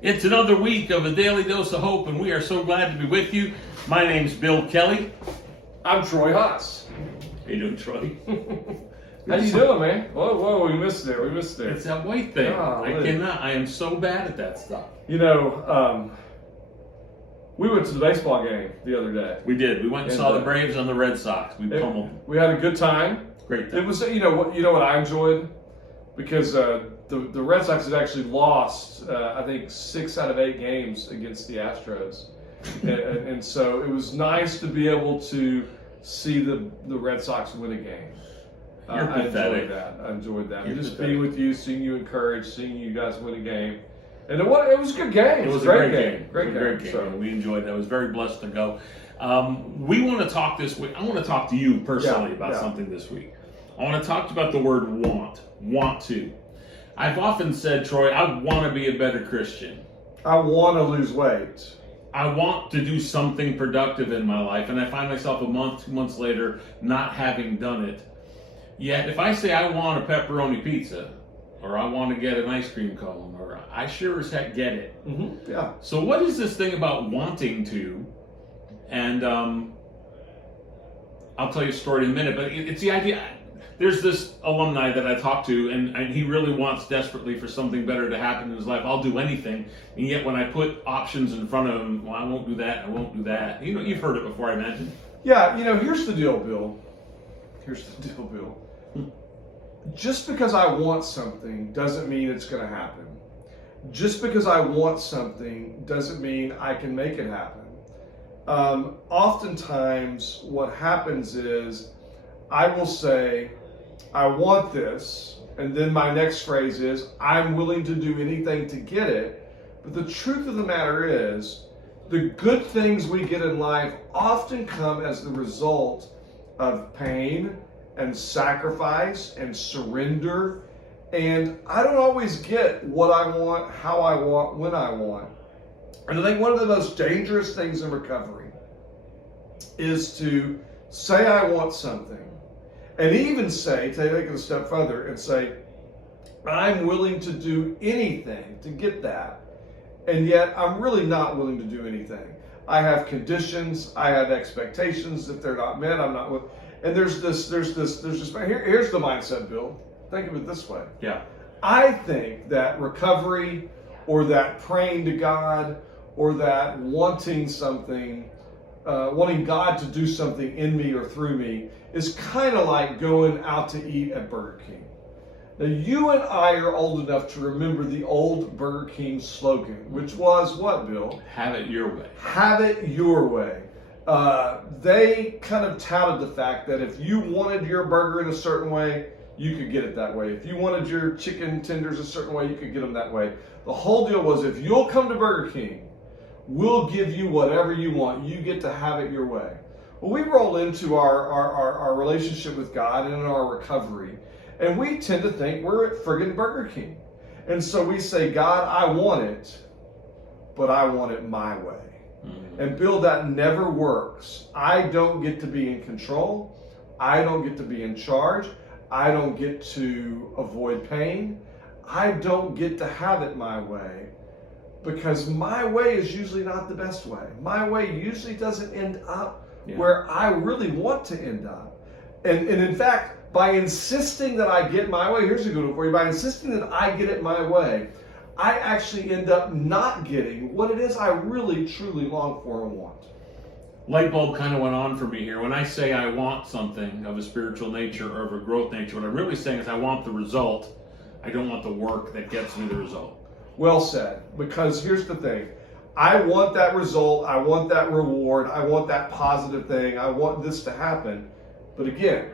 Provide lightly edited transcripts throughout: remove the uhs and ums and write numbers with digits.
It's another week of a Daily Dose of Hope, and we are so glad to be with you. My name's Bill Kelly. I'm Troy Haas. How you doing, Troy? How you doing, man? Whoa, we missed it. It's that white thing. Golly. I am so bad at that stuff. You know, we went to the baseball game the other day. We did. We went and saw the Braves on the Red Sox. We pummeled them. We had a good time. Great time. It was, you know what I enjoyed? Because the Red Sox had actually lost, I think, 6 out of 8 games against the Astros. and so it was nice to be able to see the Red Sox win a game. You're pathetic. I enjoyed that. You're Just pathetic. being with you, seeing you encouraged, seeing you guys win a game. And it was a good game. It was a great great game. game. Great game. So, And we enjoyed that. I was very blessed to go. We want to talk this week. I want to talk to you personally about something this week. I want to talk about the word want. Want to. I've often said, Troy, I want to be a better Christian. I want to lose weight. I want to do something productive in my life, and I find myself a month, 2 months later, not having done it. Yet, if I say I want a pepperoni pizza, or I want to get an ice cream cone, or I sure as heck get it. Mm-hmm. Yeah. So what is this thing about wanting to? And I'll tell you a story in a minute, but it's the idea. There's this alumni that I talked to, and he really wants desperately for something better to happen in his life. I'll do anything. And yet when I put options in front of him, well, I won't do that, I won't do that. You know, you've heard it before, I imagine. Yeah, here's the deal, Bill. Just because I want something doesn't mean it's going to happen. Just because I want something doesn't mean I can make it happen. Oftentimes, what happens is I will say, I want this, and then my next phrase is, I'm willing to do anything to get it. But the truth of the matter is, the good things we get in life often come as the result of pain and sacrifice and surrender. And I don't always get what I want, how I want, when I want. And I think one of the most dangerous things in recovery is to say I want something, and even say, take it a step further and say, I'm willing to do anything to get that, and yet I'm really not willing to do anything. I have conditions, I have expectations. If they're not met, I'm not. And here's the mindset, Bill. Think of it this way. Yeah. I think that recovery, or that praying to God, or that wanting something, wanting God to do something in me or through me, is kind of like going out to eat at Burger King. Now, you and I are old enough to remember the old Burger King slogan, which was what, Bill? Have it your way. Have it your way. They kind of touted the fact that if you wanted your burger in a certain way, you could get it that way. If you wanted your chicken tenders a certain way, you could get them that way. The whole deal was, if you'll come to Burger King, we'll give you whatever you want. You get to have it your way. Well, we roll into our relationship with God and in our recovery, and we tend to think we're at friggin' Burger King. And so we say, God, I want it, but I want it my way. Mm-hmm. And Bill, that never works. I don't get to be in control. I don't get to be in charge. I don't get to avoid pain. I don't get to have it my way, because my way is usually not the best way. My way usually doesn't end up where I really want to end up. And in fact, by insisting that I get my way, here's a good one for you, by insisting that I get it my way, I actually end up not getting what it is I really, truly long for and want. Light bulb kind of went on for me here. When I say I want something of a spiritual nature or of a growth nature, what I'm really saying is I want the result. I don't want the work that gets me the result. Well said. Because here's the thing. I want that result. I want that reward. I want that positive thing. I want this to happen. But again,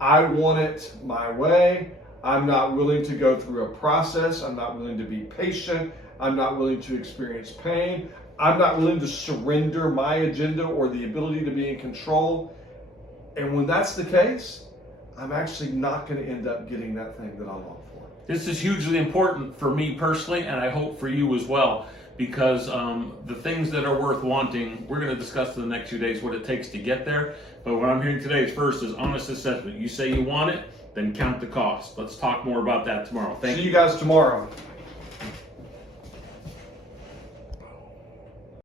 I want it my way. I'm not willing to go through a process. I'm not willing to be patient. I'm not willing to experience pain. I'm not willing to surrender my agenda or the ability to be in control. And when that's the case, I'm actually not going to end up getting that thing that I long for. This is hugely important for me personally, and I hope for you as well, because the things that are worth wanting, we're going to discuss in the next few days what it takes to get there. But what I'm hearing today is first is honest assessment. You say you want it, then count the cost. Let's talk more about that tomorrow. See you guys tomorrow.